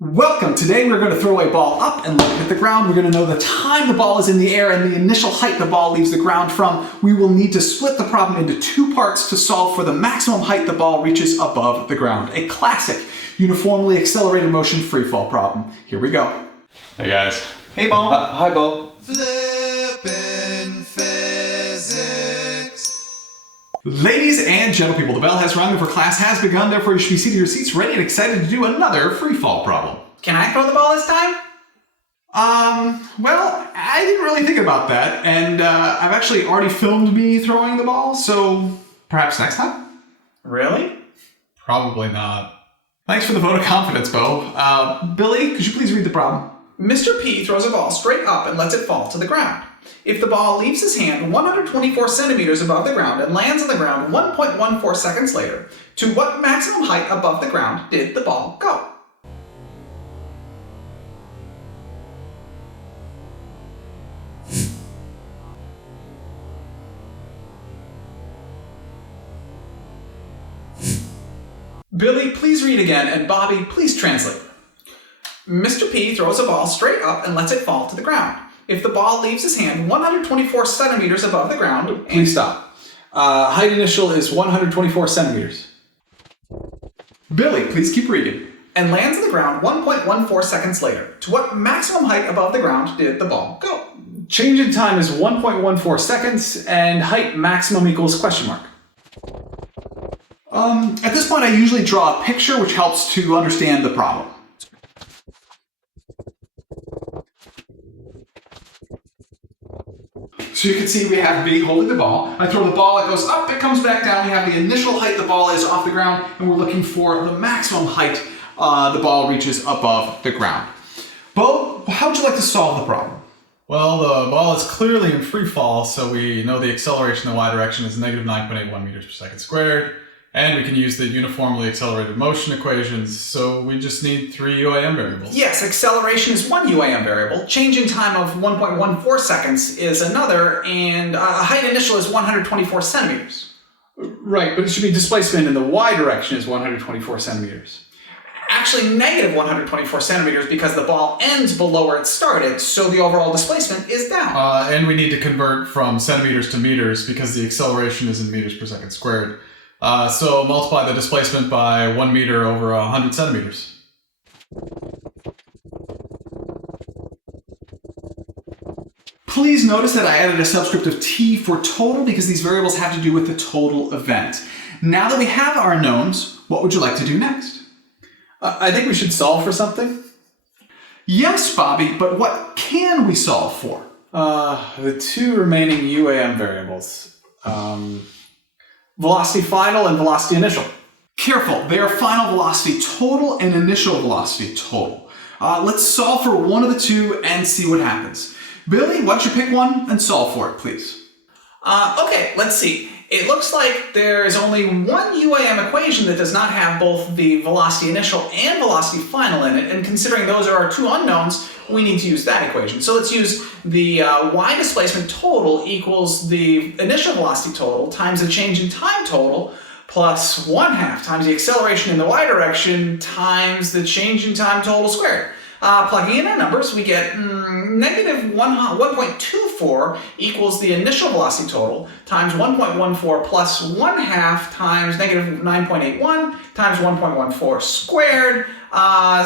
Welcome! Today we're going to throw a ball up and let it hit the ground. We're going to know the time the ball is in the air and the initial height the ball leaves the ground from. We will need to split the problem into two parts to solve for the maximum height the ball reaches above the ground. A classic uniformly accelerated motion freefall problem. Here we go. Hey guys. Hey Bo. Hi Bo. Flippin' physics. Ladies and gentle people, the bell has rung and for class has begun, therefore you should be seated in your seats ready and excited to do another freefall problem. Can I throw the ball this time? Well, I didn't really think about that, and I've actually already filmed me throwing the ball, so perhaps next time? Really? Probably not. Thanks for the vote of confidence, Bo. Billy, could you please read the problem? Mr. P throws a ball straight up and lets it fall to the ground. If the ball leaves his hand 124 centimeters above the ground and lands on the ground 1.14 seconds later, to what maximum height above the ground did the ball go? Billy, please read again, and Bobby, please translate. Mr. P throws a ball straight up and lets it fall to the ground. If the ball leaves his hand 124 centimeters above the ground... Please stop. Height initial is 124 centimeters. Billy, please keep reading. And lands on the ground 1.14 seconds later. To what maximum height above the ground did the ball go? Change in time is 1.14 seconds, and height maximum equals question mark. At this point I usually draw a picture which helps to understand the problem. So you can see we have B holding the ball. I throw the ball, it goes up, it comes back down. We have the initial height the ball is off the ground, and we're looking for the maximum height the ball reaches above the ground. Bo, how would you like to solve the problem? Well, the ball is clearly in free fall, so we know the acceleration in the y direction is negative 9.81 meters per second squared, and we can use the uniformly accelerated motion equations, so we just need three UAM variables. Yes, acceleration is one UAM variable, change in time of 1.14 seconds is another, and height initial is 124 centimeters. Right, but it should be displacement in the y direction is 124 centimeters. Actually, negative 124 centimeters because the ball ends below where it started, so the overall displacement is down. And we need to convert from centimeters to meters because the acceleration is in meters per second squared. So multiply the displacement by 1 meter over 100 centimeters. Please notice that I added a subscript of t for total because these variables have to do with the total event. Now that we have our knowns, what would you like to do next? I think we should solve for something. Yes, Bobby, but what can we solve for? The two remaining UAM variables. Velocity final and velocity initial. Careful, they are final velocity total and initial velocity total. Let's solve for one of the two and see what happens. Billy, why don't you pick one and solve for it, please? Okay, let's see. It looks like there is only one UAM equation that does not have both the velocity initial and velocity final in it, and considering those are our two unknowns, we need to use that equation. So let's use the y displacement total equals the initial velocity total times the change in time total plus 1/2 times the acceleration in the y direction times the change in time total squared. Plugging in our numbers, we get negative 1.24 equals the initial velocity total times 1.14 plus 1/2 times negative 9.81 times 1.14 squared.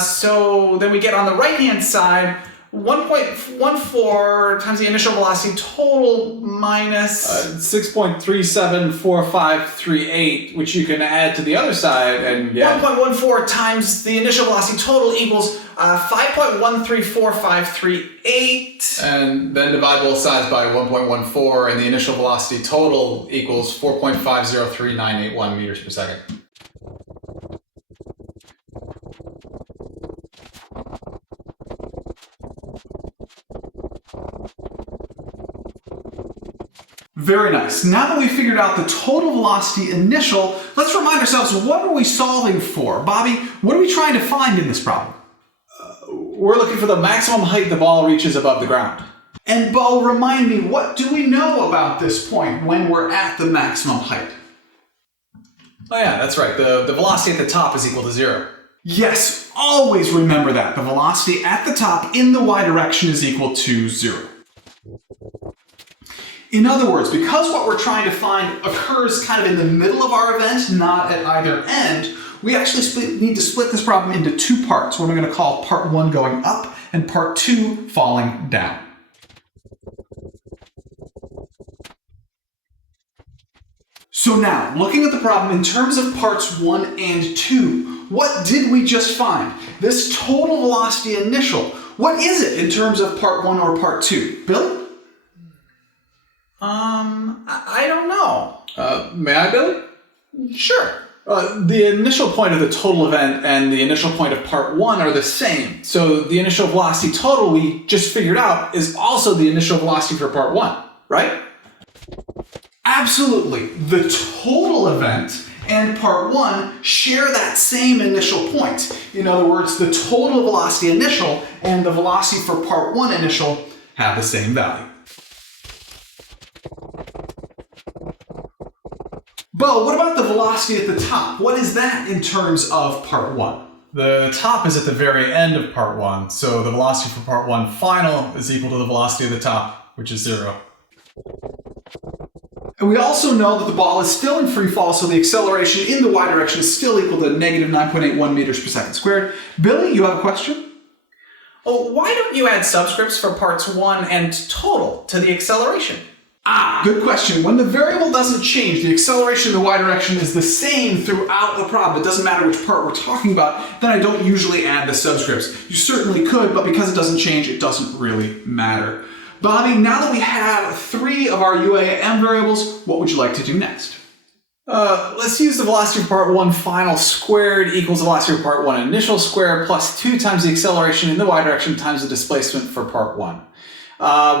So then we get on the right-hand side 1.14 times the initial velocity total minus 6.374538, which you can add to the other side and get 1.14 times the initial velocity total equals 5.134538. And then divide both sides by 1.14, and the initial velocity total equals 4.503981 meters per second. Very nice. Now that we've figured out the total velocity initial, let's remind ourselves, what are we solving for? Bobby, what are we trying to find in this problem? We're looking for the maximum height the ball reaches above the ground. And Bo, remind me, what do we know about this point when we're at the maximum height? Oh yeah, that's right. The velocity at the top is equal to 0. Yes, always remember that. The velocity at the top in the y direction is equal to 0. In other words, because what we're trying to find occurs kind of in the middle of our event, not at either end, we actually need to split this problem into two parts, what I'm going to call part 1 going up and part 2 falling down. So now, looking at the problem in terms of parts 1 and 2, what did we just find? This total velocity initial, what is it in terms of part 1 or part 2? Billy? I don't know. May I, Billy? Sure. The initial point of the total event and the initial point of part 1 are the same. So the initial velocity total we just figured out is also the initial velocity for part 1, right? Absolutely. The total event and part 1 share that same initial point. In other words, the total velocity initial and the velocity for part 1 initial have the same value. Bo, what about the velocity at the top? What is that in terms of part 1? The top is at the very end of part 1, so the velocity for part 1 final is equal to the velocity of the top, which is 0. And we also know that the ball is still in free fall, so the acceleration in the y direction is still equal to negative 9.81 meters per second squared. Billy, you have a question? Oh, why don't you add subscripts for parts 1 and total to the acceleration? Good question. When the variable doesn't change, the acceleration in the y direction is the same throughout the problem. It doesn't matter which part we're talking about, then I don't usually add the subscripts. You certainly could, but because it doesn't change, it doesn't really matter. Bobby, now that we have 3 of our UAM variables, what would you like to do next? Let's use the velocity for part 1 final squared equals the velocity for part 1 initial squared plus 2 times the acceleration in the y direction times the displacement for part 1.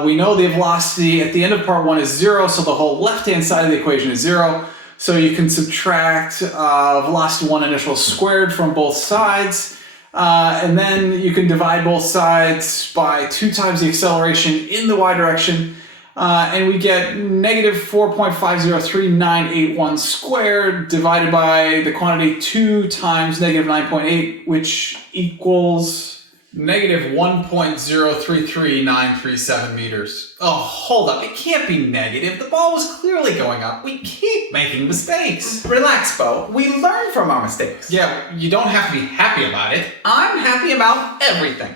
We know the velocity at the end of part 1 is 0, so the whole left-hand side of the equation is 0. So you can subtract velocity 1 initial squared from both sides, and then you can divide both sides by 2 times the acceleration in the y direction, and we get negative 4.503981 squared divided by the quantity 2 times negative 9.8, which equals Negative 1.033937 meters. Oh, hold up. It can't be negative. The ball was clearly going up. We keep making mistakes. Relax, Bo. We learn from our mistakes. Yeah, you don't have to be happy about it. I'm happy about everything.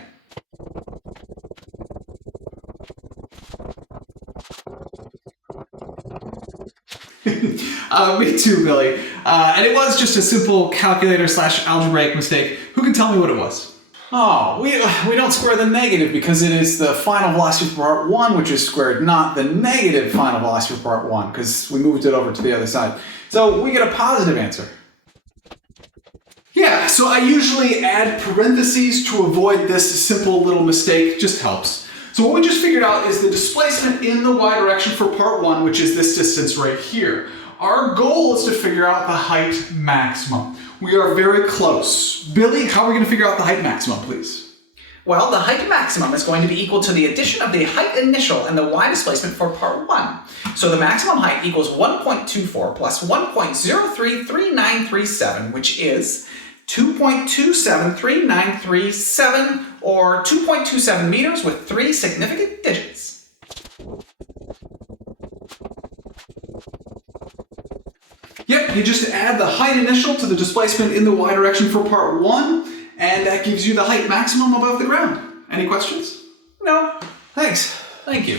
Me too, Billy. And it was just a simple calculator / algebraic mistake. Who can tell me what it was? Oh, we don't square the negative because it is the final velocity for part 1 which is squared, not the negative final velocity for part 1 because we moved it over to the other side. So we get a positive answer. Yeah, so I usually add parentheses to avoid this simple little mistake. Just helps. So what we just figured out is the displacement in the y direction for part 1, which is this distance right here. Our goal is to figure out the height maximum. We are very close. Billy, how are we going to figure out the height maximum, please? Well, the height maximum is going to be equal to the addition of the height initial and the y displacement for part 1. So the maximum height equals 1.24 plus 1.033937, which is 2.273937, or 2.27 meters with 3 significant digits. Yep, you just add the height initial to the displacement in the y direction for part 1, and that gives you the height maximum above the ground. Any questions? No. Thanks. Thank you.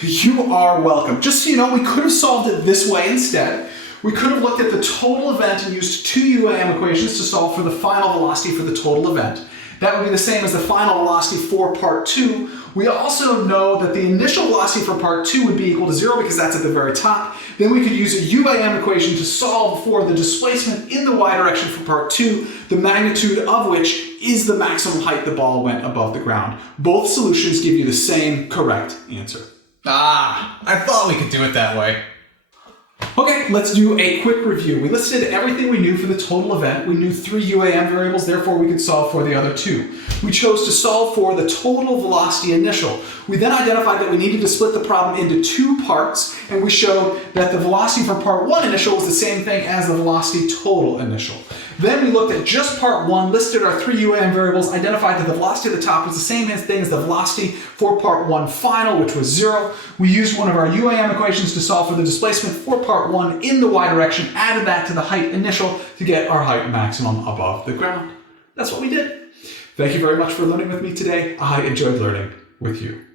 You are welcome. Just so you know, we could have solved it this way instead. We could have looked at the total event and used 2 UAM equations to solve for the final velocity for the total event. That would be the same as the final velocity for part 2. We also know that the initial velocity for part 2 would be equal to 0 because that's at the very top. Then we could use a UAM equation to solve for the displacement in the y direction for part 2, the magnitude of which is the maximum height the ball went above the ground. Both solutions give you the same correct answer. I thought we could do it that way. Okay, let's do a quick review. We listed everything we knew for the total event. We knew 3 UAM variables, therefore we could solve for the other 2. We chose to solve for the total velocity initial. We then identified that we needed to split the problem into 2 parts, and we showed that the velocity for part 1 initial was the same thing as the velocity total initial. Then we looked at just part 1, listed our 3 UAM variables, identified that the velocity at the top was the same thing as the velocity for part 1 final, which was 0. We used one of our UAM equations to solve for the displacement for part 1 in the y direction, added that to the height initial to get our height maximum above the ground. That's what we did. Thank you very much for learning with me today. I enjoyed learning with you.